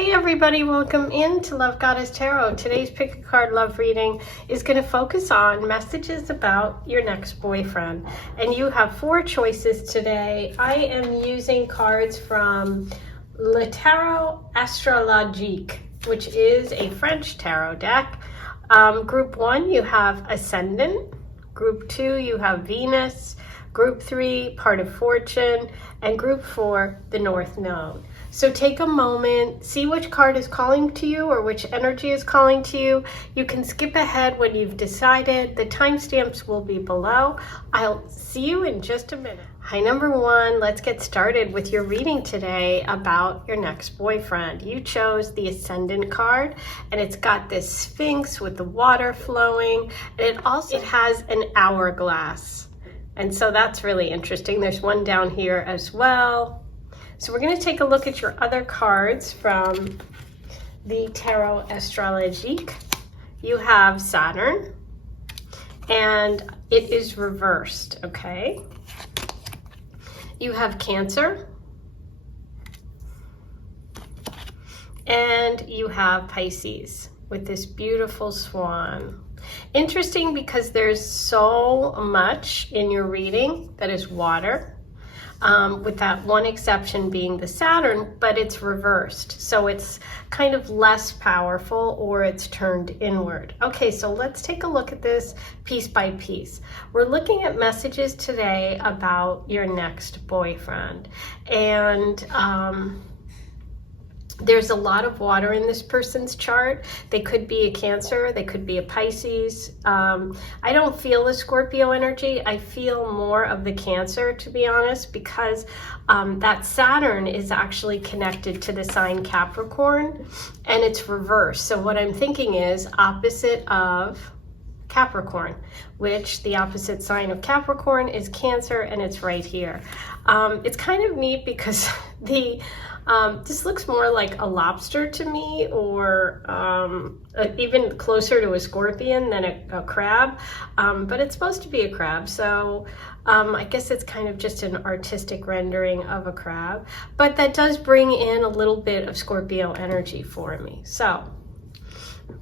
Hey everybody, welcome into Love Goddess Tarot. Today's pick a card love reading is going to focus on messages about your next boyfriend. And you have 4 choices today. I am using cards from Le Tarot Astrologique, which is a French tarot deck. Group 1, you have Ascendant. Group 2, you have Venus. Group 3, Part of Fortune. And Group 4, the North Node. So take a moment, see which card is calling to you or which energy is calling to you. You can skip ahead when you've decided. The timestamps will be below. I'll see you in just a minute. Hi, number 1, let's get started with your reading today about your next boyfriend. You chose the Ascendant card, and it's got this Sphinx with the water flowing, and it has an hourglass. And so that's really interesting. There's one down here as well. So we're going to take a look at your other cards from the Tarot Astrologique. You have Saturn, and it is reversed, okay? You have Cancer, and you have Pisces with this beautiful swan. Interesting because there's so much in your reading that is water. With that one exception being the Saturn, but it's reversed. So it's kind of less powerful, or it's turned inward. Okay, so let's take a look at this piece by piece. We're looking at messages today about your next boyfriend. And there's a lot of water in this person's chart. They could be a Cancer, they could be a Pisces. I don't feel the Scorpio energy. I feel more of the Cancer, to be honest, because that Saturn is actually connected to the sign Capricorn, and it's reversed. So what I'm thinking is opposite of Capricorn, which the opposite sign of Capricorn is Cancer, and it's right here. It's kind of neat because this looks more like a lobster to me, or even closer to a scorpion than a crab, but it's supposed to be a crab, so I guess it's kind of just an artistic rendering of a crab, but that does bring in a little bit of Scorpio energy for me. So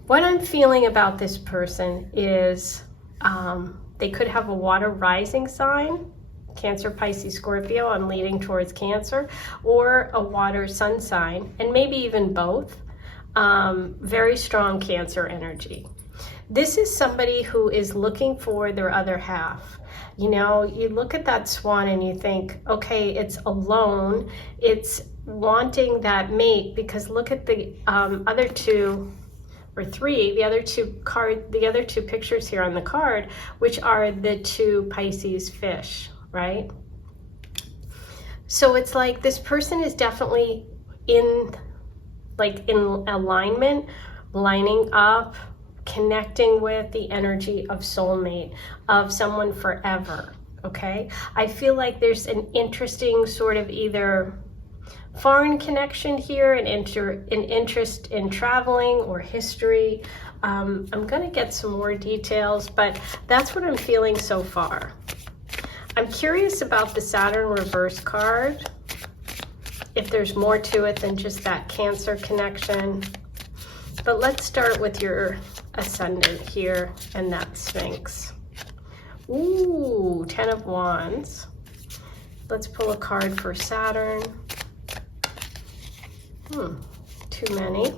what I'm feeling about this person is they could have a water rising sign, Cancer, Pisces, Scorpio. I'm leaning towards Cancer, or a water sun sign, and maybe even both. Very strong Cancer energy. This is somebody who is looking for their other half. You know, you look at that swan and you think, okay, it's alone. It's wanting that mate, because look at the other two or three, the other two pictures here on the card, which are the 2 Pisces fish, right? So it's like this person is definitely in alignment, lining up, connecting with the energy of soulmate, of someone forever, okay? I feel like there's an interesting sort of either foreign connection here, an interest in traveling or history. I'm gonna get some more details, but that's what I'm feeling so far. I'm curious about the Saturn reverse card, if there's more to it than just that Cancer connection. But let's start with your Ascendant here and that Sphinx. Ooh, 10 of Wands. Let's pull a card for Saturn. Too many.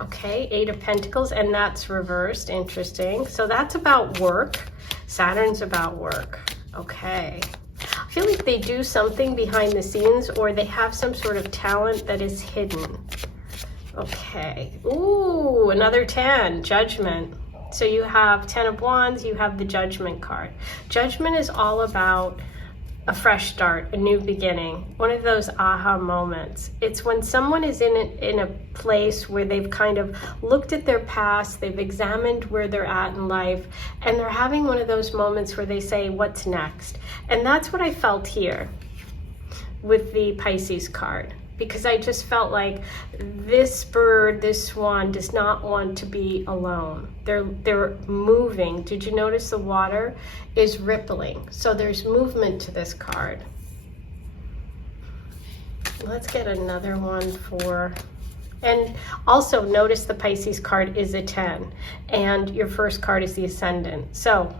Okay, 8 of Pentacles, and that's reversed. Interesting. So that's about work. Saturn's about work. Okay. I feel like they do something behind the scenes, or they have some sort of talent that is hidden. Okay. Ooh, another 10, Judgment. So you have 10 of Wands, you have the Judgment card. Judgment is all about a fresh start, a new beginning, one of those aha moments. It's when someone is in a place where they've kind of looked at their past, they've examined where they're at in life, and they're having one of those moments where they say, what's next? And that's what I felt here with the Pisces card, because I just felt like this bird, this swan, does not want to be alone. They're moving. Did you notice the water is rippling? So there's movement to this card. Let's get another one for, and also notice the Pisces card is a 10 and your first card is the Ascendant. So,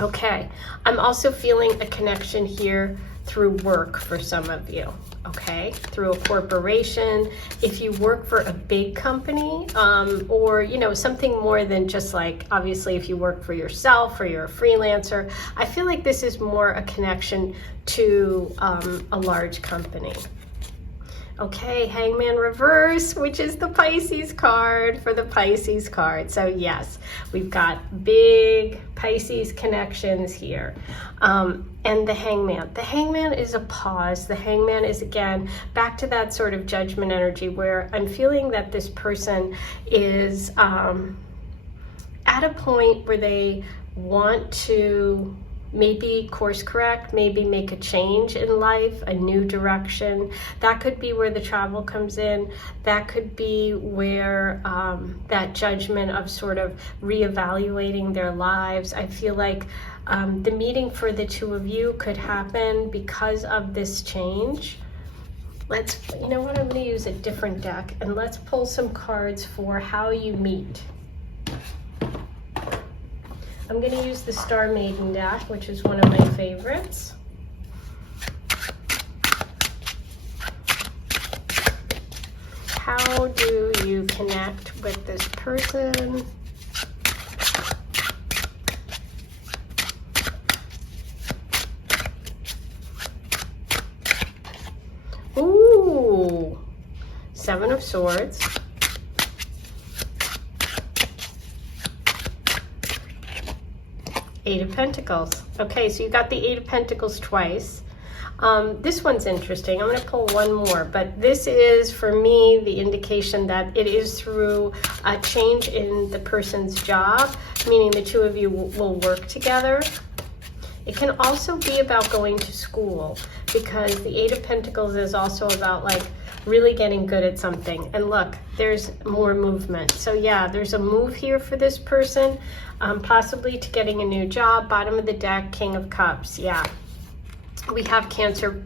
okay, I'm also feeling a connection here through work for some of you, okay, through a corporation. If you work for a big company, or, you know, something more than just like, obviously, if you work for yourself or you're a freelancer, I feel like this is more a connection to a large company. Okay, Hangman reverse, which is the Pisces card for the Pisces card. So yes, we've got big Pisces connections here. And the Hangman. The Hangman is a pause. The Hangman is, again, back to that sort of judgment energy where I'm feeling that this person is at a point where they want to maybe course correct, maybe make a change in life, a new direction. That could be where the travel comes in. That could be where that judgment of sort of reevaluating their lives. I feel like the meeting for the two of you could happen because of this change. Let's, you know what, I'm going to use a different deck and let's pull some cards for how you meet. I'm going to use the Star Maiden deck, which is one of my favorites. How do you connect with this person? Ooh, Seven of Swords. Eight of Pentacles. Okay, so you got the Eight of Pentacles twice. This one's interesting. I'm going to pull one more, but this is, for me, the indication that it is through a change in the person's job, meaning the two of you will work together. It can also be about going to school, because the Eight of Pentacles is also about like really getting good at something. And look, there's more movement. So yeah, there's a move here for this person, possibly to getting a new job. Bottom of the deck, King of Cups. Yeah, we have Cancer,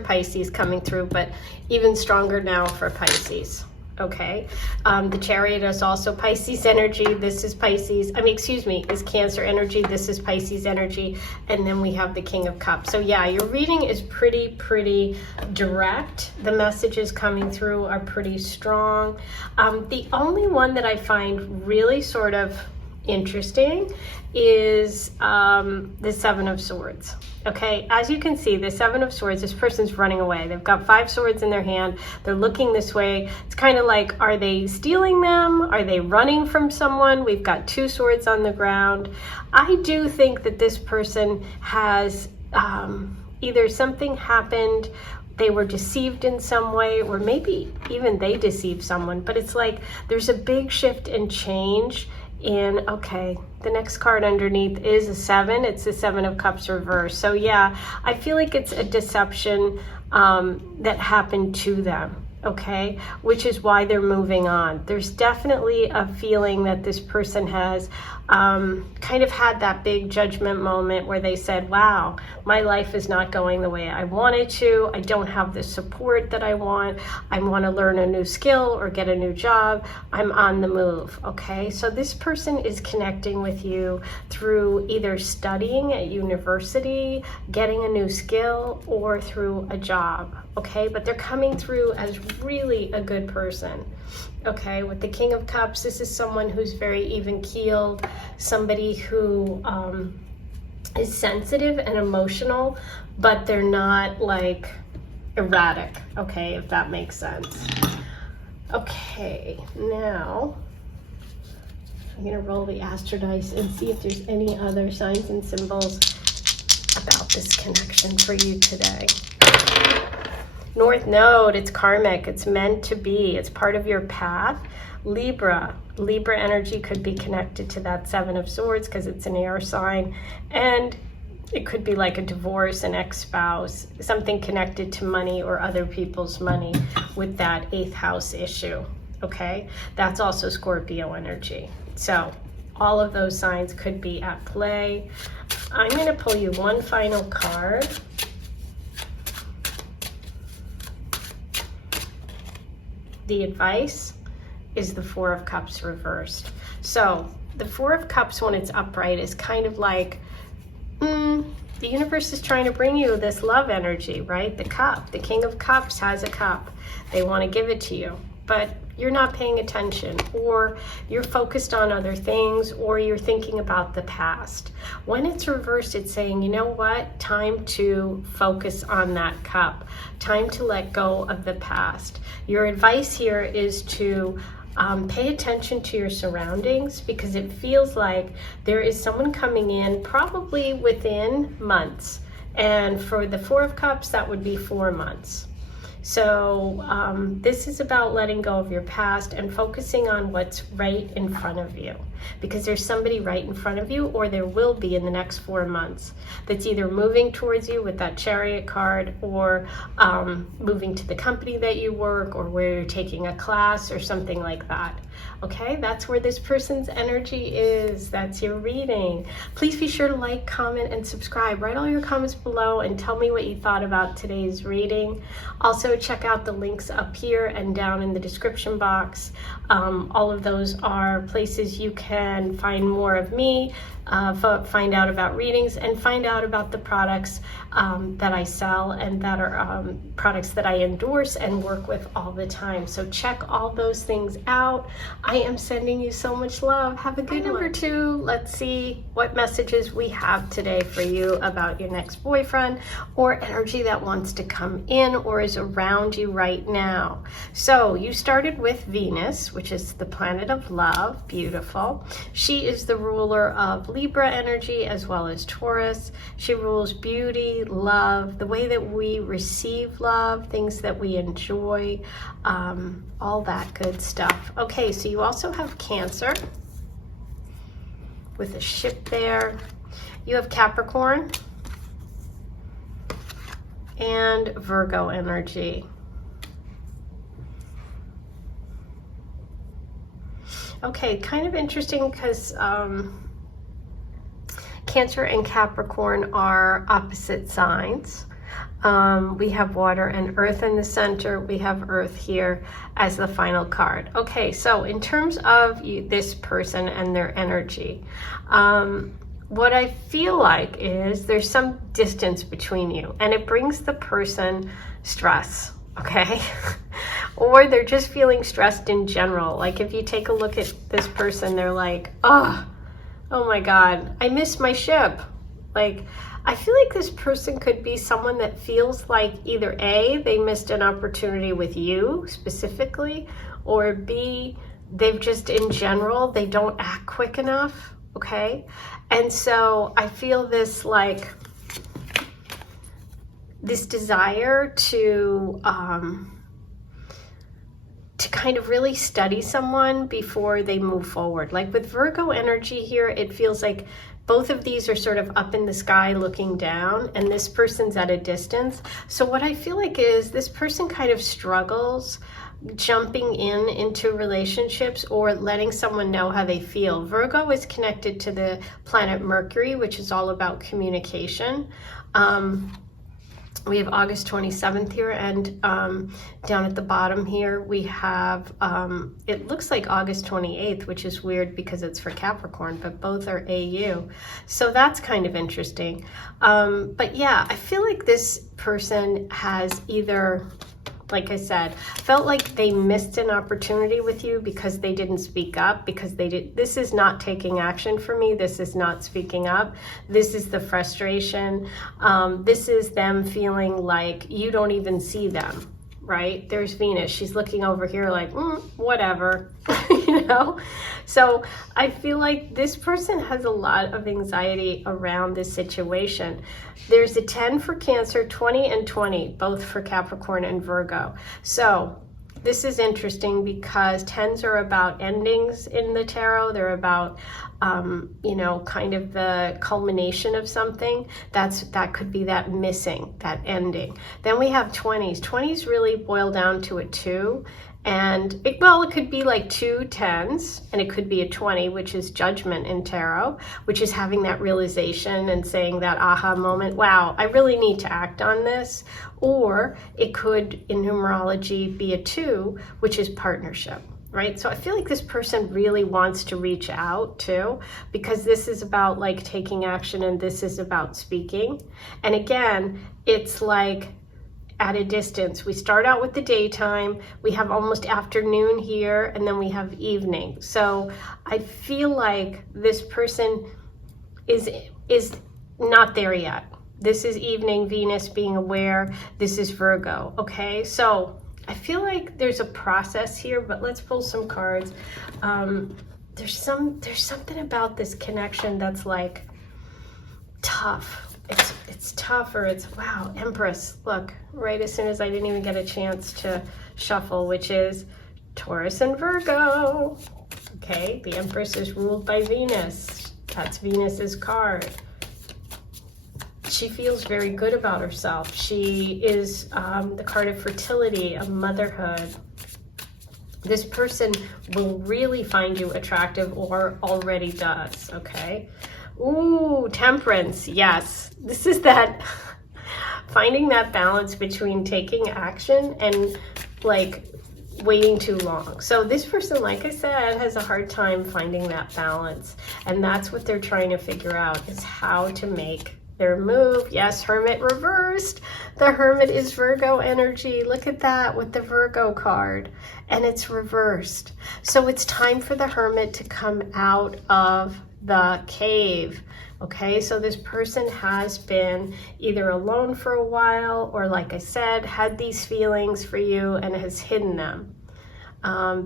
Pisces coming through, but even stronger now for Pisces. Okay, the Chariot is also Pisces energy. This is Pisces, is Cancer energy. This is Pisces energy. And then we have the King of Cups. So yeah, your reading is pretty direct. The messages coming through are pretty strong. The only one that I find really sort of interesting is the Seven of Swords. Okay, as you can see, the Seven of Swords, this person's running away. They've got 5 swords in their hand. They're looking this way. It's kind of like, are they stealing them? Are they running from someone? We've got 2 swords on the ground. I do think that this person has either something happened, they were deceived in some way, or maybe even they deceived someone. But it's like there's a big shift and change. And okay, the next card underneath is a 7. It's the 7 of Cups reverse. So yeah, I feel like it's a deception that happened to them. Okay, which is why they're moving on. There's definitely a feeling that this person has kind of had that big judgment moment where they said, wow, my life is not going the way I wanted to. I don't have the support that I want. I want to learn a new skill or get a new job. I'm on the move. Okay, so this person is connecting with you through either studying at university, getting a new skill, or through a job. Okay, but they're coming through as really a good person. Okay, with the King of Cups, this is someone who's very even-keeled, somebody who is sensitive and emotional, but they're not like erratic, okay, if that makes sense. Okay, now I'm gonna roll the Astro Dice and see if there's any other signs and symbols about this connection for you today. North Node, it's karmic, it's meant to be, it's part of your path. Libra energy could be connected to that 7 of Swords because it's an air sign, and it could be like a divorce, an ex-spouse, something connected to money or other people's money with that 8th house issue. Okay, that's also Scorpio energy. So all of those signs could be at play. I'm going to pull you one final card. the advice is the Four of Cups reversed. So the Four of Cups, when it's upright, is kind of like, the universe is trying to bring you this love energy, right? The cup, the King of Cups has a cup. They want to give it to you, but you're not paying attention, or you're focused on other things, or you're thinking about the past. When it's reversed, it's saying, you know what? Time to focus on that cup. Time to let go of the past. Your advice here is to pay attention to your surroundings, because it feels like there is someone coming in probably within months. And for the Four of Cups, that would be 4 months. So this is about letting go of your past and focusing on what's right in front of you, because there's somebody right in front of you, or there will be in the next 4 months, that's either moving towards you with that Chariot card, or moving to the company that you work, or where you're taking a class or something like that. Okay, that's where this person's energy is. That's your reading. Please be sure to like, comment, and subscribe. Write all your comments below and tell me what you thought about today's reading. Also, check out the links up here and down in the description box. All of those are places you can find more of me, find out about readings, and find out about the products that I sell, and that are products that I endorse and work with all the time. So check all those things out. I am sending you so much love. Have a good one. Number 2, let's see what messages we have today for you about your next boyfriend, or energy that wants to come in or is around you right now. So you started with Venus, which is the planet of love. Beautiful. She is the ruler of Libra energy as well as Taurus. She rules beauty, love, the way that we receive love, things that we enjoy, all that good stuff. Okay, so you also have Cancer with a ship there. You have Capricorn and Virgo energy. Okay, kind of interesting, because Cancer and Capricorn are opposite signs. We have water and earth in the center. We have earth here as the final card. Okay, so in terms of this person and their energy, what I feel like is there's some distance between you, and it brings the person stress, okay? Or they're just feeling stressed in general. Like if you take a look at this person, they're like, oh my God, I missed my ship. Like, I feel like this person could be someone that feels like either A, they missed an opportunity with you specifically, or B, they've just in general, they don't act quick enough, okay? And so I feel this like, this desire to kind of really study someone before they move forward. Like with Virgo energy here, it feels like both of these are sort of up in the sky looking down, and this person's at a distance. So what I feel like is this person kind of struggles jumping into relationships or letting someone know how they feel. Virgo is connected to the planet Mercury, which is all about communication. We have August 27th here, and down at the bottom here we have, it looks like August 28th, which is weird because it's for Capricorn, but both are AU. So that's kind of interesting. But yeah, I feel like this person has either, like I said, felt like they missed an opportunity with you because they didn't speak up, because this is not taking action for me. This is not speaking up. This is the frustration. This is them feeling like you don't even see them, right? There's Venus. She's looking over here like, whatever, you know? So I feel like this person has a lot of anxiety around this situation. There's a 10 for Cancer, 20 and 20, both for Capricorn and Virgo. So this is interesting because 10s are about endings in the tarot. They're about, you know, kind of the culmination of something. That could be that missing, that ending. Then we have 20s. 20s really boil down to a 2. And it could be like 2 10s, and it could be a 20, which is judgment in tarot, which is having that realization and saying that aha moment, wow, I really need to act on this. Or it could, in numerology, be a 2, which is partnership, right? So I feel like this person really wants to reach out too, because this is about like taking action and this is about speaking. And again, it's like at a distance. We start out with the daytime, we have almost afternoon here, and then we have evening. So I feel like this person is not there yet. This is evening, Venus being aware. This is Virgo, okay? So I feel like there's a process here, but let's pull some cards. There's something about this connection that's like tough. It's tough, or it's, wow, Empress, look, right as soon as I didn't even get a chance to shuffle, which is Taurus and Virgo. Okay, the Empress is ruled by Venus. That's Venus's card. She feels very good about herself. She is the card of fertility, of motherhood. This person will really find you attractive, or already does, okay? Ooh, Temperance, yes. This is that finding that balance between taking action and like waiting too long. So this person, like I said, has a hard time finding that balance. And that's what they're trying to figure out, is how to make their move. Yes, Hermit reversed. The Hermit is Virgo energy. Look at that with the Virgo card. And it's reversed. So it's time for the Hermit to come out of the cave. Okay, so this person has been either alone for a while, or like I said, had these feelings for you and has hidden them.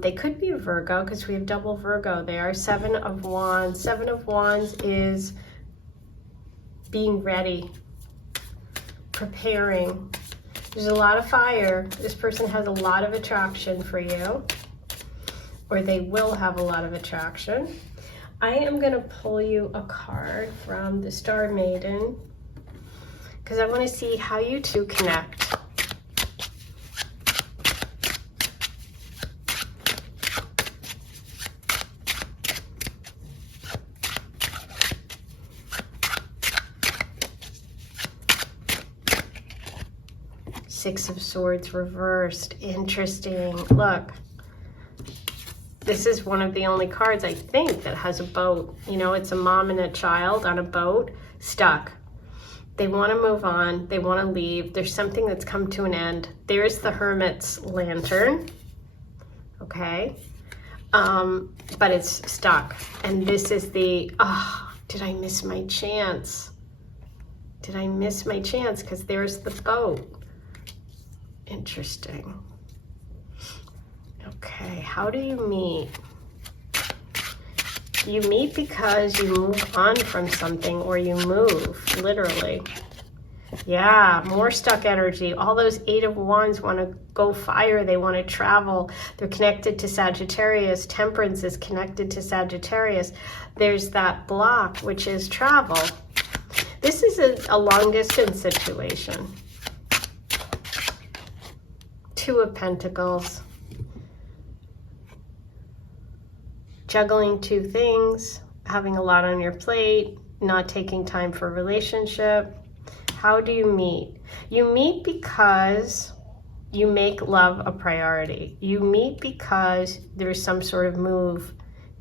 They could be a Virgo, because we have double Virgo there. 7 of Wands. 7 of Wands is being ready, preparing. There's a lot of fire. This person has a lot of attraction for you, or they will have a lot of attraction. I am going to pull you a card from the Star Maiden, because I want to see how you two connect. Six of Swords reversed. Interesting. Look. This is one of the only cards, I think, that has a boat. You know, it's a mom and a child on a boat, stuck. They want to move on. They want to leave. There's something that's come to an end. There's the Hermit's lantern. Okay. But it's stuck. And this is the, did I miss my chance? Did I miss my chance? Because there's the boat. Interesting. Okay, how do you meet? You meet because you move on from something, or you move, literally. Yeah, more stuck energy. All those 8 of Wands want to go fire. They want to travel. They're connected to Sagittarius. Temperance is connected to Sagittarius. There's that block, which is travel. This is a long distance situation. 2 of Pentacles. Juggling 2 things, having a lot on your plate, not taking time for a relationship. How do you meet? You meet because you make love a priority. You meet because there's some sort of move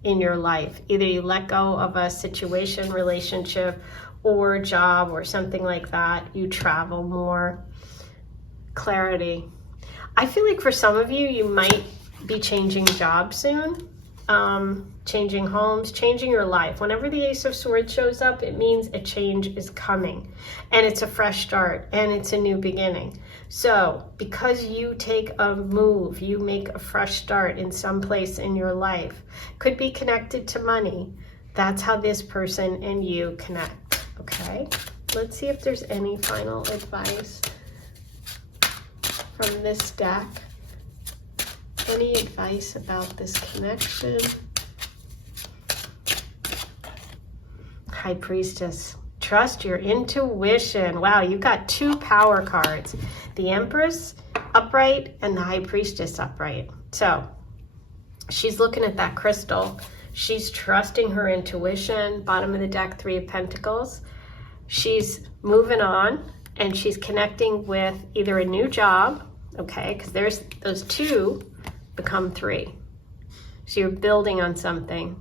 in your life. Either you let go of a situation, relationship, or job, or something like that. You travel more. Clarity. I feel like for some of you, you might be changing jobs soon. Changing homes, changing your life. Whenever the Ace of Swords shows up, it means a change is coming, and it's a fresh start, and it's a new beginning. So because you take a move, you make a fresh start in some place in your life. Could be connected to money. That's how this person and you connect. Okay, let's see if there's any final advice from this deck. Any advice about this connection? High Priestess. Trust your intuition. Wow, you got 2 power cards. The Empress upright and the High Priestess upright. So she's looking at that crystal. She's trusting her intuition. Bottom of the deck, 3 of Pentacles. She's moving on, and she's connecting with either a new job, okay, because there's those 2 become 3. So you're building on something.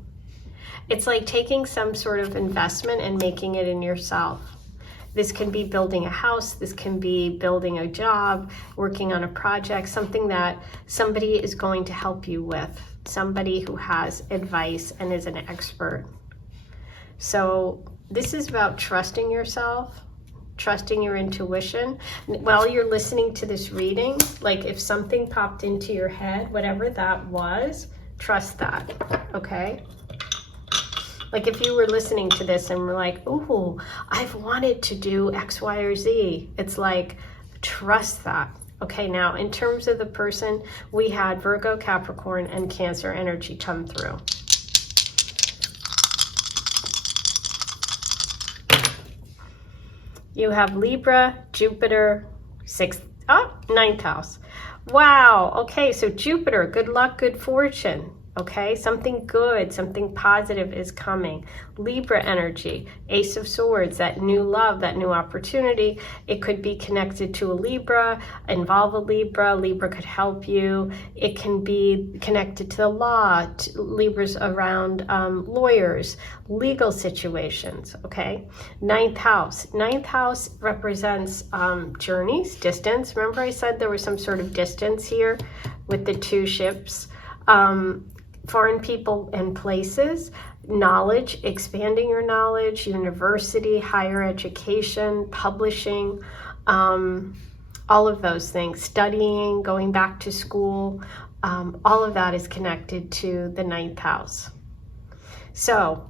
It's like taking some sort of investment and making it in yourself. This can be building a house, this can be building a job, working on a project, something that somebody is going to help you with, somebody who has advice and is an expert. So this is about trusting yourself, trusting your intuition. While you're listening to this reading, like if something popped into your head, whatever that was, trust that, okay? Like if you were listening to this and were like, ooh, I've wanted to do X, Y, or Z. It's like, trust that. Okay, now in terms of the person, we had Virgo, Capricorn, and Cancer energy come through. You have Libra, Jupiter, 9th house. Wow, okay, so Jupiter, good luck, good fortune. Okay, something good, something positive is coming. Libra energy, Ace of Swords, that new love, that new opportunity. It could be connected to a Libra, involve a Libra. Libra could help you. It can be connected to the law, Libras around lawyers, legal situations, okay? 9th house. 9th house represents journeys, distance. Remember I said there was some sort of distance here with the 2 ships. Foreign people and places, knowledge, expanding your knowledge, university, higher education, publishing, all of those things, studying, going back to school, all of that is connected to the 9th house. So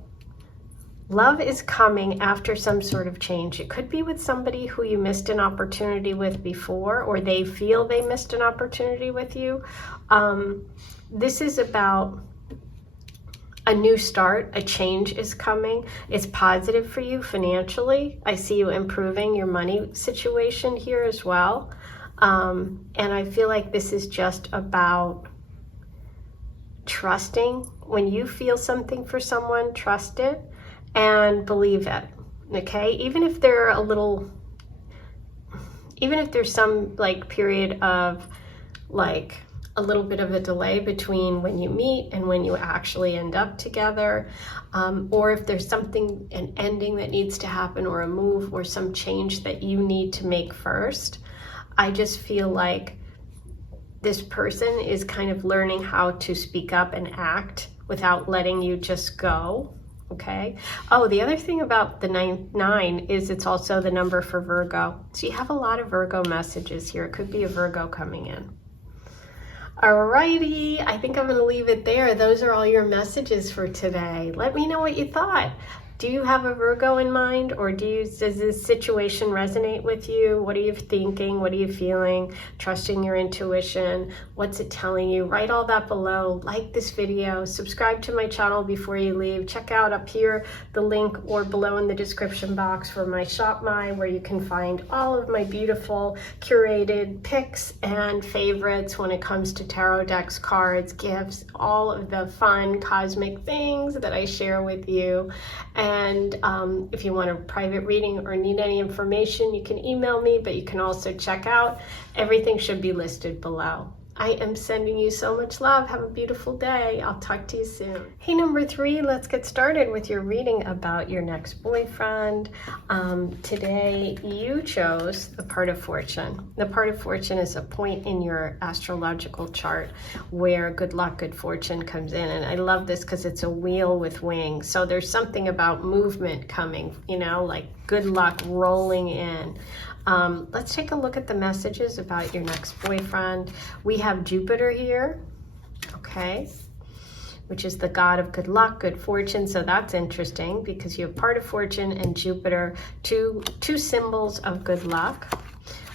love is coming after some sort of change. It could be with somebody who you missed an opportunity with before, or they feel they missed an opportunity with you. This is about a new start, a change is coming. It's positive for you financially. I see you improving your money situation here as well. And I feel like this is just about trusting. When you feel something for someone, trust it and believe it, okay? Even if they're even if there's some like period of like a little bit of a delay between when you meet and when you actually end up together, or if there's something, an ending that needs to happen, or a move or some change that you need to make first. I just feel like this person is kind of learning how to speak up and act without letting you just go, okay? Oh, the other thing about the 9 is it's also the number for Virgo. So you have a lot of Virgo messages here. It could be a Virgo coming in. Alrighty, I think I'm going to leave it there. Those are all your messages for today. Let me know what you thought. Do you have a Virgo in mind, or does this situation resonate with you? What are you thinking? What are you feeling? Trusting your intuition? What's it telling you? Write all that below. Like this video. Subscribe to my channel before you leave. Check out up here the link or below in the description box for my Shop My, where you can find all of my beautiful curated picks and favorites when it comes to tarot decks, cards, gifts, all of the fun cosmic things that I share with you. And if you want a private reading or need any information, you can email me, but you can also check out. Everything should be listed below. I am sending you so much love. Have a beautiful day. I'll talk to you soon. Hey, number 3, let's get started with your reading about your next boyfriend. Today, you chose the part of fortune. The part of fortune is a point in your astrological chart where good luck, good fortune comes in. And I love this because it's a wheel with wings. So there's something about movement coming, you know, like good luck rolling in. Let's take a look at the messages about your next boyfriend. We have Jupiter here, okay, which is the god of good luck, good fortune. So that's interesting because you have part of fortune and Jupiter, two symbols of good luck.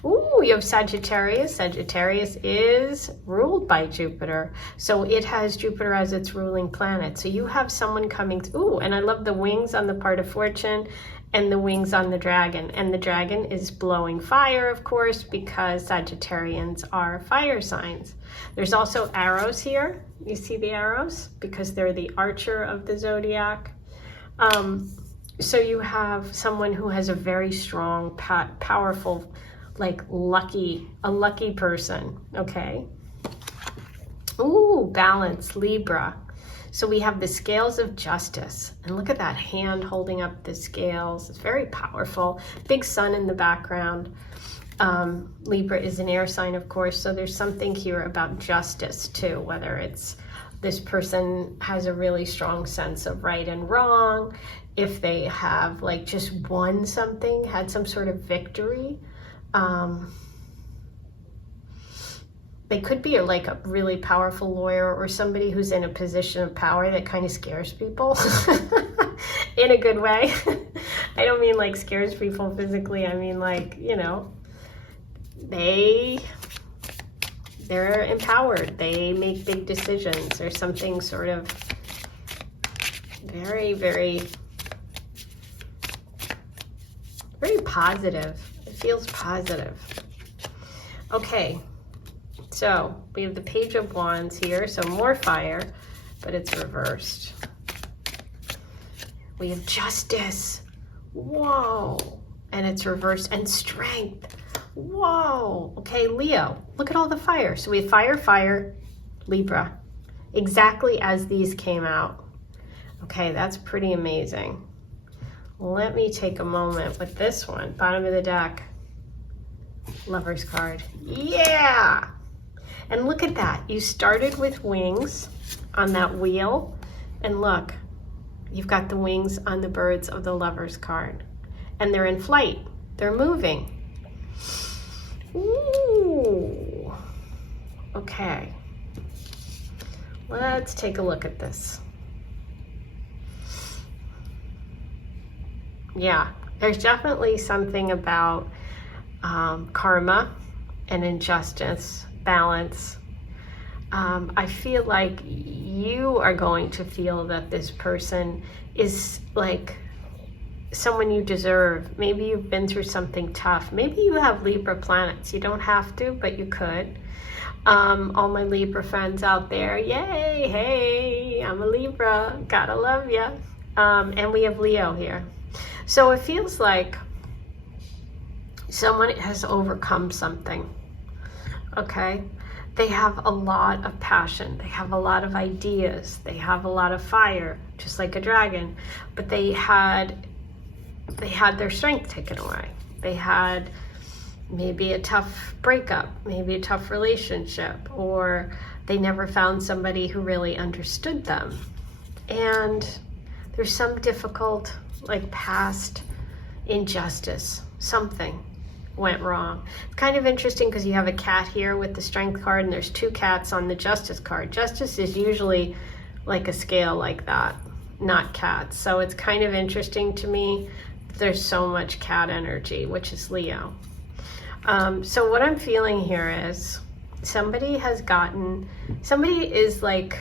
Ooh, you have Sagittarius. Sagittarius is ruled by Jupiter. So it has Jupiter as its ruling planet. So you have someone coming, ooh, and I love the wings on the part of fortune and the wings on the dragon. And the dragon is blowing fire, of course, because Sagittarians are fire signs. There's also arrows here. You see the arrows? Because they're the archer of the zodiac. So you have someone who has a very strong, powerful, like a lucky person, okay? Ooh, balance, Libra. So we have the scales of justice. And look at that hand holding up the scales. It's very powerful. Big sun in the background. Libra is an air sign, of course, so there's something here about justice too, whether it's this person has a really strong sense of right and wrong, if they have like just won something, had some sort of victory. They could be like a really powerful lawyer or somebody who's in a position of power that kind of scares people in a good way. I don't mean like scares people physically. I mean like, you know, they're empowered. They make big decisions. There's something sort of very, very, very positive. It feels positive. Okay, so we have the Page of Wands here, so more fire, but it's reversed. We have Justice. Whoa, and it's reversed, and Strength. Whoa, okay, Leo, look at all the fire. So we have fire, fire, Libra, exactly as these came out. Okay, that's pretty amazing. Let me take a moment with this one, bottom of the deck, Lover's card. Yeah, and look at that. You started with wings on that wheel, and look, you've got the wings on the birds of the Lover's card, and they're in flight, they're moving. Ooh, okay, let's take a look at this. Yeah, there's definitely something about karma and injustice, balance. I feel like you are going to feel that this person is like someone you deserve. Maybe you've been through something tough. Maybe you have Libra planets. You don't have to, but you could. All my Libra friends out there, yay, hey, I'm a Libra, gotta love ya. And we have Leo here. So it feels like someone has overcome something, okay? They have a lot of passion. They have a lot of ideas. They have a lot of fire, just like a dragon. But they had their strength taken away. They had maybe a tough breakup, maybe a tough relationship, or they never found somebody who really understood them. And there's some difficult, like past injustice, something went wrong. It's kind of interesting because you have a cat here with the Strength card, and there's two cats on the Justice card. Justice is usually like a scale like that, not cats. So it's kind of interesting to me. There's so much cat energy, which is Leo. So what I'm feeling here is somebody is like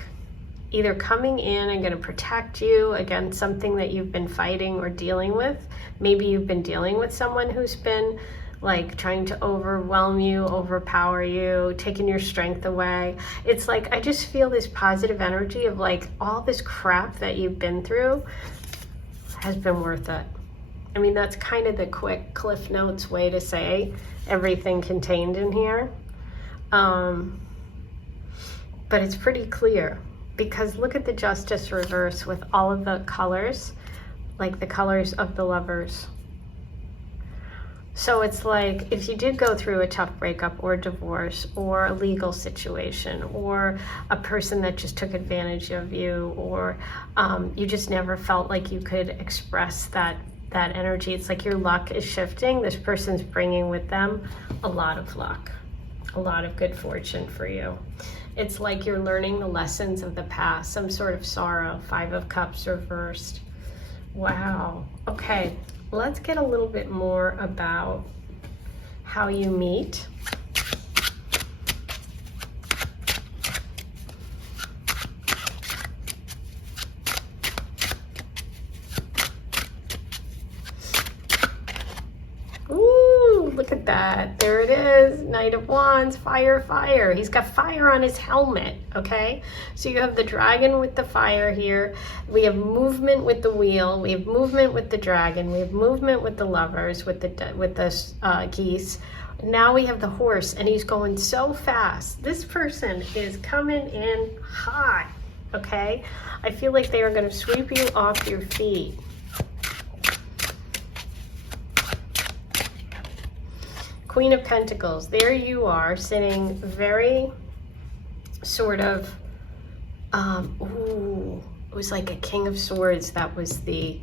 either coming in and going to protect you against something that you've been fighting or dealing with. Maybe you've been dealing with someone who's been like trying to overwhelm you, overpower you, taking your strength away. It's like, I just feel this positive energy of like all this crap that you've been through has been worth it. I mean, that's kind of the quick Cliff Notes way to say everything contained in here. But it's pretty clear because look at the Justice reverse with all of the colors, like the colors of the Lovers. So it's like if you did go through a tough breakup or divorce or a legal situation or a person that just took advantage of you, or you just never felt like you could express that energy. It's like your luck is shifting. This person's bringing with them a lot of luck, a lot of good fortune for you. It's like you're learning the lessons of the past, some sort of sorrow. 5 of Cups reversed. Wow. Okay, let's get a little bit more about how you meet. Look at that. There it is. Knight of Wands, fire, fire. He's got fire on his helmet, okay? So you have the dragon with the fire here. We have movement with the wheel. We have movement with the dragon. We have movement with the lovers, with the geese. Now we have the horse, and he's going so fast. This person is coming in hot, okay? I feel like they are going to sweep you off your feet. Queen of Pentacles, there you are, sitting very sort of, it was like a King of Swords. That was it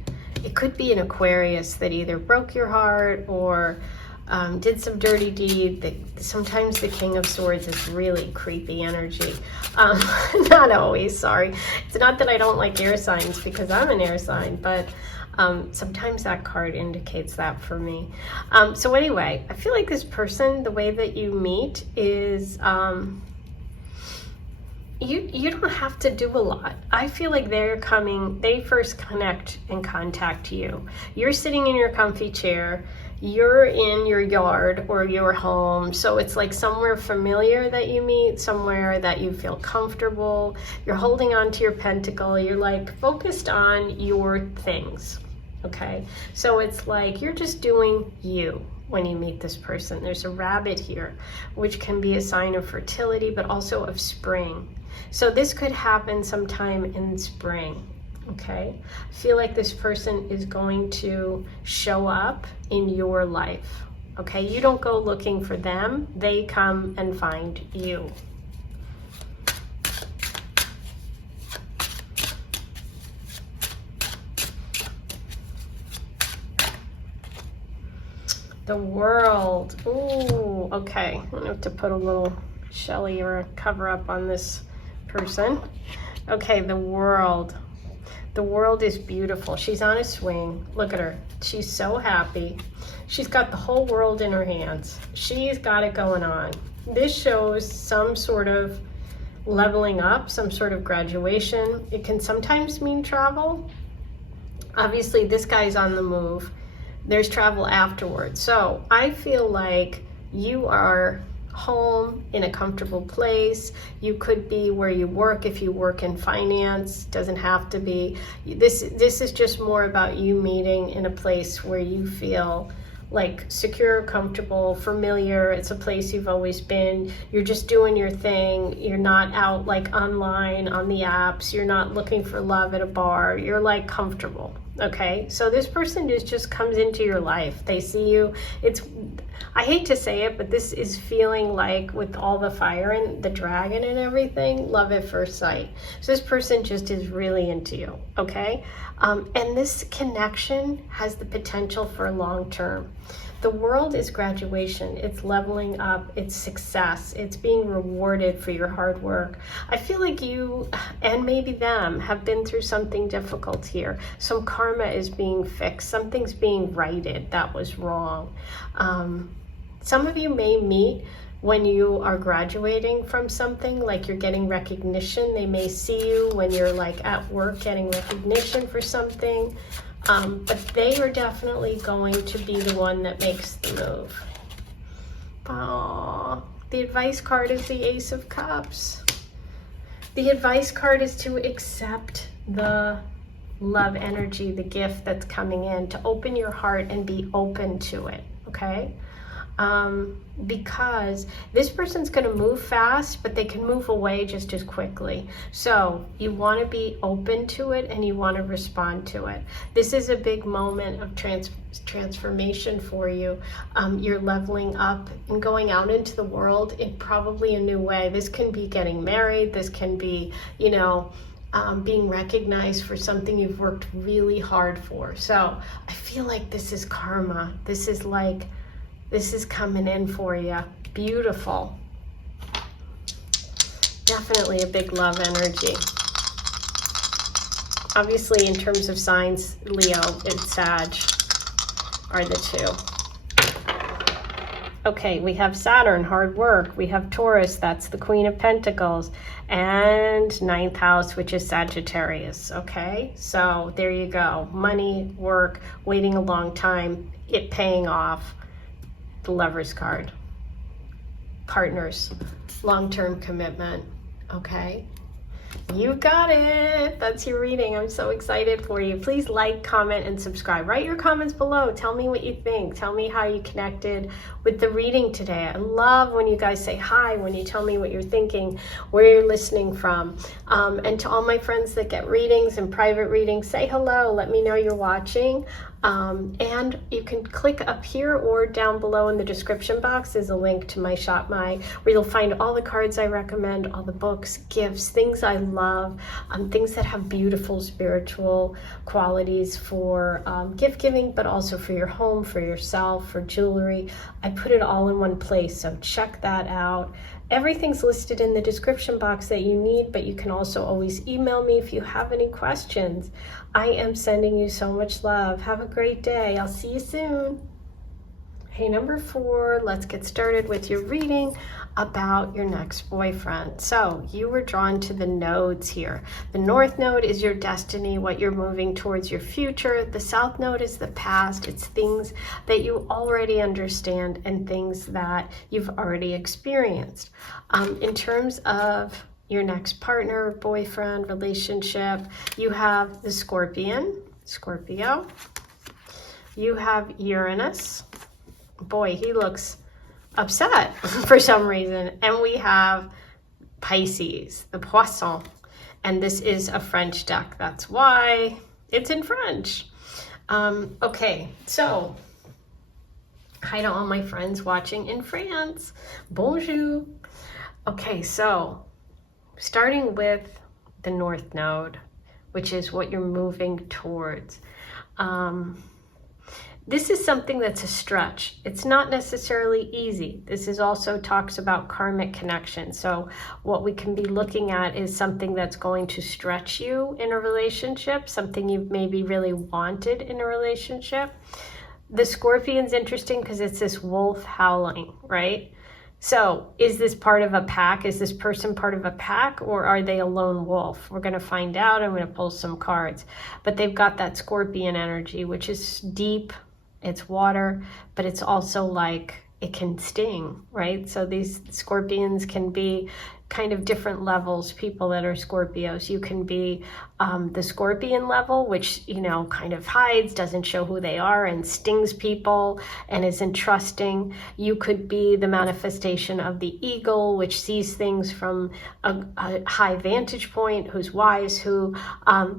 could be an Aquarius that either broke your heart or did some dirty deed. Sometimes the King of Swords is really creepy energy. Not always, sorry. It's not that I don't like air signs, because I'm an air sign, but sometimes that card indicates that for me. So anyway, I feel like this person, the way that you meet is, you don't have to do a lot. I feel like they first connect and contact you. You're sitting in your comfy chair, you're in your yard or your home, so it's like somewhere familiar that you meet, somewhere that you feel comfortable. You're holding on to your pentacle, you're like focused on your things, okay? So it's like you're just doing you when you meet this person. There's a rabbit here, which can be a sign of fertility, but also of spring. So this could happen sometime in spring, okay? I feel like this person is going to show up in your life, okay? You don't go looking for them, they come and find you. The World, ooh, okay. I'm gonna have to put a little Shelly or a cover up on this person. Okay, the World. The World is beautiful. She's on a swing. Look at her. She's so happy. She's got the whole world in her hands. She's got it going on. This shows some sort of leveling up, some sort of graduation. It can sometimes mean travel. Obviously, this guy's on the move. There's travel afterwards. So I feel like you are home in a comfortable place. You could be where you work if you work in finance. Doesn't have to be. This is just more about you meeting in a place where you feel like secure, comfortable, familiar. It's a place you've always been. You're just doing your thing. You're not out like online on the apps. You're not looking for love at a bar. You're like comfortable. Okay, so this person just comes into your life. They see you. I hate to say it, but this is feeling like, with all the fire and the dragon and everything, love at first sight. So this person just is really into you, okay? And this connection has the potential for long term. The World is graduation, it's leveling up, it's success, it's being rewarded for your hard work. I feel like you, and maybe them, have been through something difficult here. Some karma is being fixed, something's being righted that was wrong. Some of you may meet when you are graduating from something, like you're getting recognition. They may see you when you're like at work getting recognition for something. But they are definitely going to be the one that makes the move. Aww. The advice card is the Ace of Cups. The advice card is to accept the love energy, the gift that's coming in, to open your heart and be open to it, okay? Because this person's going to move fast, but they can move away just as quickly. So you want to be open to it and you want to respond to it. This is a big moment of transformation for you. You're leveling up and going out into the world in probably a new way. This can be getting married. This can be, you know, being recognized for something you've worked really hard for. So I feel like this is karma. This is coming in for you. Beautiful. Definitely a big love energy. Obviously, in terms of signs, Leo and Sag are the two. Okay, we have Saturn, hard work. We have Taurus, that's the Queen of Pentacles. And ninth house, which is Sagittarius. Okay, so there you go. Money, work, waiting a long time, it paying off. The Lover's card. Partners, long-term commitment. Okay. You got it. That's your reading. I'm so excited for you. Please like, comment, and subscribe. Write your comments below. Tell me what you think. Tell me how you connected with the reading today. I love when you guys say hi, when you tell me what you're thinking, where you're listening from. And to all my friends that get readings and private readings, say hello. Let me know you're watching. And you can click up here or down below in the description box is a link to my Shop My, where you'll find all the cards I recommend, all the books, gifts, things I love, things that have beautiful spiritual qualities for gift giving, but also for your home, for yourself, for jewelry. I put it all in one place, so check that out. Everything's listed in the description box that you need, but you can also always email me if you have any questions. I am sending you so much love. Have a great day. I'll see you soon. Hey, number 4, let's get started with your reading about your next boyfriend. So you were drawn to the nodes here. The North Node is your destiny, what you're moving towards, your future. The South Node is the past. It's things that you already understand and things that you've already experienced. In terms of your next partner, boyfriend, relationship, you have the Scorpion, Scorpio. You have Uranus. Boy, he looks upset for some reason. And we have Pisces, the Poisson. And this is a French deck. That's why it's in French. Okay, so hi to all my friends watching in France. Bonjour. Okay, so starting with the North Node, which is what you're moving towards. This is something that's a stretch. It's not necessarily easy. This is also talks about karmic connection. So what we can be looking at is something that's going to stretch you in a relationship, something you've maybe really wanted in a relationship. The Scorpion's interesting because it's this wolf howling, right? So is this part of a pack? Is this person part of a pack, or are they a lone wolf? We're going to find out. I'm going to pull some cards. But they've got that Scorpion energy, which is deep. It's water, but it's also like it can sting, right? So these Scorpions can be kind of different levels, people that are Scorpios. You can be the Scorpion level, which, you know, kind of hides, doesn't show who they are and stings people and isn't trusting. You could be the manifestation of the eagle, which sees things from a high vantage point, who's wise, who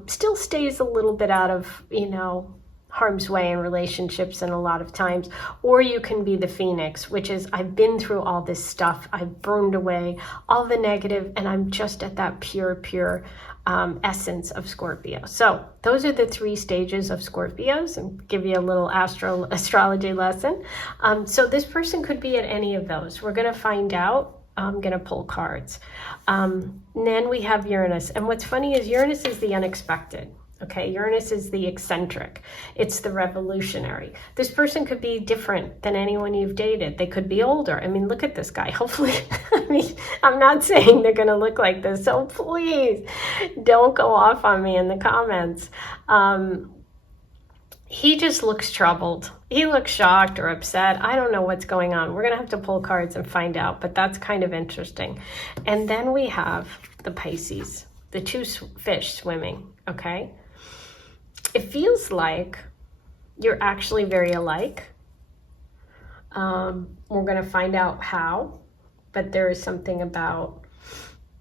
still stays a little bit out of, you know, harm's way in relationships and a lot of times. Or you can be the Phoenix, which is I've been through all this stuff, I've burned away all the negative, and I'm just at that pure essence of Scorpio. So those are the 3 stages of Scorpios, and give you a little astrology lesson. So this person could be at any of those. We're going to find out. I'm going to pull cards. And then we have Uranus, and what's funny is Uranus is the unexpected. Okay, Uranus is the eccentric. It's the revolutionary. This person could be different than anyone you've dated. They could be older. I mean, look at this guy. Hopefully, I mean, I'm not saying they're going to look like this, so please don't go off on me in the comments. He just looks troubled. He looks shocked or upset. I don't know what's going on. We're going to have to pull cards and find out, but that's kind of interesting. And then we have the Pisces, the 2 fish swimming, okay? It feels like you're actually very alike. We're going to find out how, but there is something about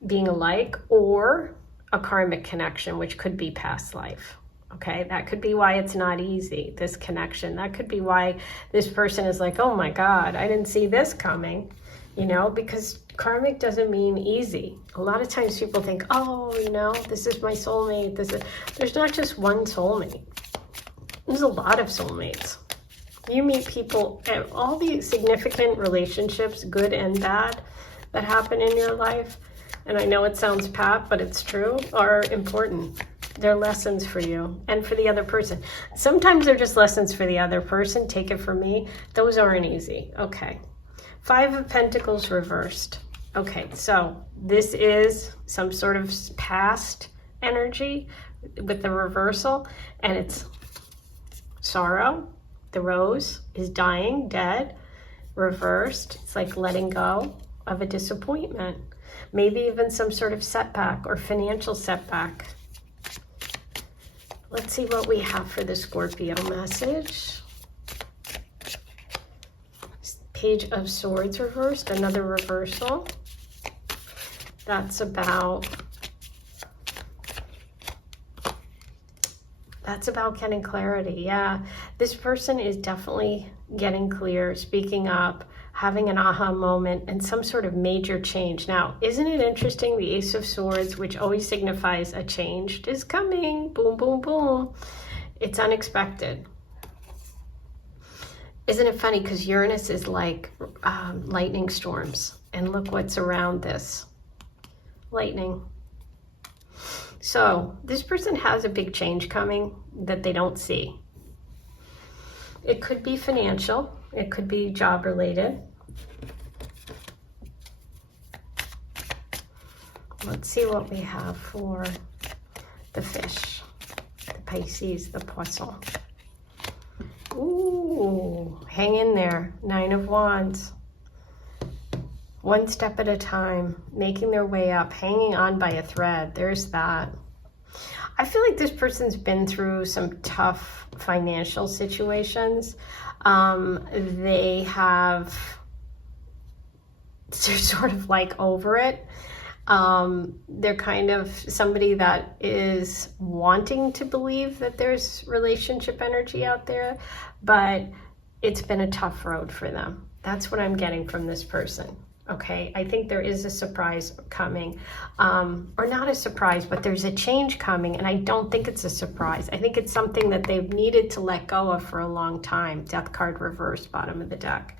being alike or a karmic connection, which could be past life. Okay, that could be why it's not easy, this connection. That could be why this person is like, oh my God, I didn't see this coming, you know, because karmic doesn't mean easy. A lot of times people think, oh, you know, this is my soulmate. There's not just one soulmate. There's a lot of soulmates. You meet people, and all the significant relationships, good and bad, that happen in your life, and I know it sounds pat, but it's true, are important. They're lessons for you and for the other person. Sometimes they're just lessons for the other person. Take it from me. Those aren't easy. Okay. 5 of Pentacles reversed. Okay, so this is some sort of past energy with the reversal, and it's sorrow. The rose is dying, dead, reversed. It's like letting go of a disappointment. Maybe even some sort of setback or financial setback. Let's see what we have for the Scorpio message. Page of Swords reversed, another reversal. That's about getting clarity. Yeah, this person is definitely getting clear, speaking up, having an aha moment, and some sort of major change. Now, isn't it interesting? The Ace of Swords, which always signifies a change, is coming. Boom, boom, boom. It's unexpected. Isn't it funny? Because Uranus is like lightning storms. And look what's around this. Lightning. So this person has a big change coming that they don't see. It could be financial. It could be job related. Let's see what we have for the fish, the Pisces, the poisson. Ooh, hang in there. 9 of Wands. One step at a time, making their way up, hanging on by a thread. There's that. I feel like this person's been through some tough financial situations. They're sort of like over it. They're kind of somebody that is wanting to believe that there's relationship energy out there, but it's been a tough road for them. That's what I'm getting from this person. Okay, I think there is a surprise coming, or not a surprise, but there's a change coming, and I don't think it's a surprise. I think it's something that they've needed to let go of for a long time. Death card reversed, bottom of the deck.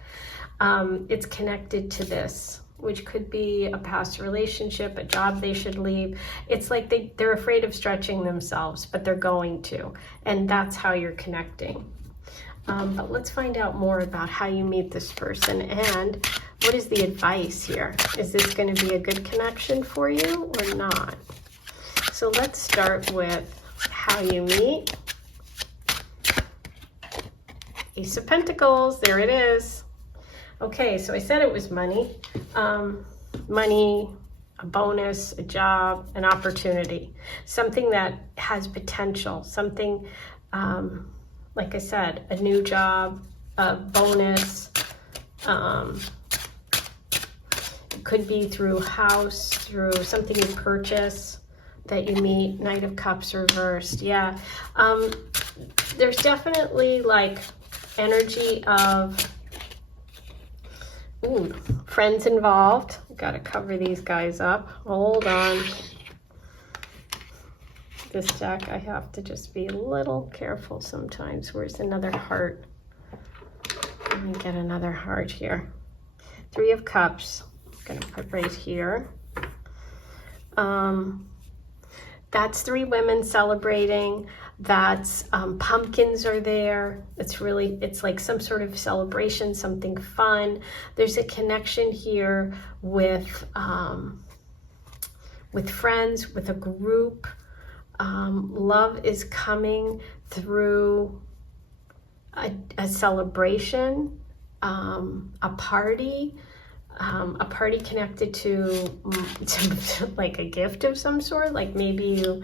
It's connected to this, which could be a past relationship, a job they should leave. It's like they're afraid of stretching themselves, but they're going to, and that's how you're connecting. But let's find out more about how you meet this person and what is the advice here. Is this going to be a good connection for you or not? So let's start with how you meet. Ace of Pentacles, there it is. Okay, so I said it was money. Money, a bonus, a job, an opportunity. Something that has potential. Something, like I said, a new job, a bonus. It could be through house, through something you purchase that you meet. Knight of Cups reversed. Yeah. There's definitely like energy of friends involved. Got to cover these guys up. Hold on. This deck, I have to just be a little careful sometimes. Where's another heart? Let me get another heart here. 3 of Cups. I'm going to put right here. That's 3 women celebrating. That's pumpkins are there. It's like some sort of celebration, something fun. There's a connection here with friends, with a group. Love is coming through a celebration, a party connected to like a gift of some sort. Like maybe you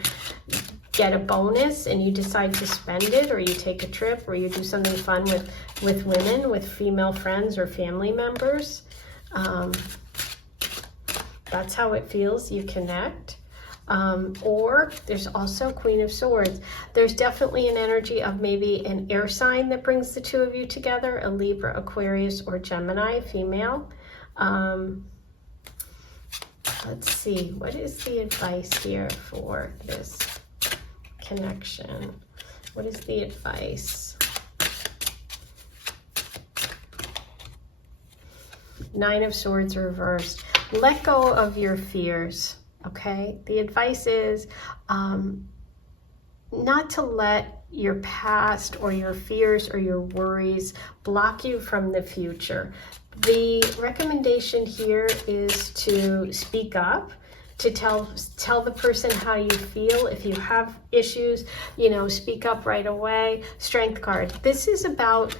get a bonus and you decide to spend it, or you take a trip, or you do something fun with women, with female friends or family members. That's how it feels. You connect. Or there's also Queen of Swords. There's definitely an energy of maybe an air sign that brings the 2 of you together, a Libra, Aquarius, or Gemini, female. Let's see, what is the advice here for this connection? What is the advice? 9 of Swords reversed. Let go of your fears. Okay, the advice is not to let your past or your fears or your worries block you from the future. The recommendation here is to speak up, to tell the person how you feel. If you have issues, you know, speak up right away. Strength card. This is about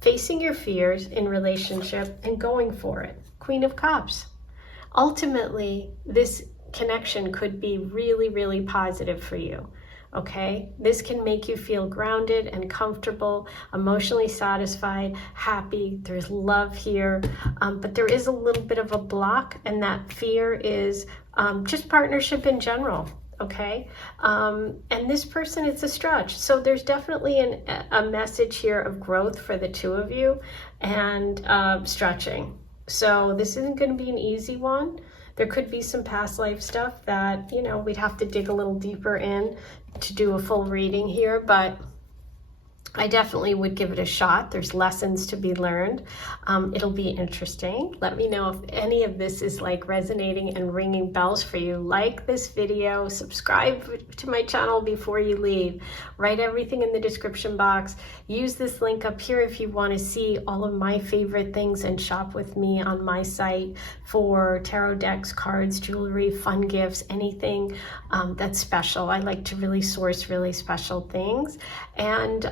facing your fears in relationship and going for it. Queen of Cups. Ultimately, this connection could be really, really positive for you. Okay, this can make you feel grounded and comfortable, emotionally satisfied, happy. There's love here, but there is a little bit of a block, and that fear is just partnership in general. Okay, and this person, it's a stretch. So there's definitely a message here of growth for the two of you and stretching. So this isn't going to be an easy one. There could be some past life stuff that, you know, we'd have to dig a little deeper in to do a full reading here, but I definitely would give it a shot. There's lessons to be learned. It'll be interesting. Let me know if any of this is like resonating and ringing bells for you. Like this video, subscribe to my channel before you leave. Write everything in the description box. Use this link up here if you want to see all of my favorite things and shop with me on my site for tarot decks, cards, jewelry, fun gifts, anything that's special. I like to really source really special things. And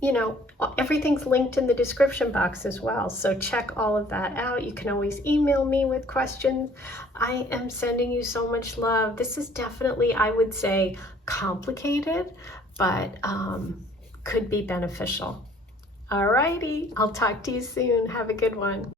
you know, everything's linked in the description box as well. So check all of that out. You can always email me with questions. I am sending you so much love. This is definitely, I would say, complicated, but could be beneficial. Alrighty, I'll talk to you soon. Have a good one.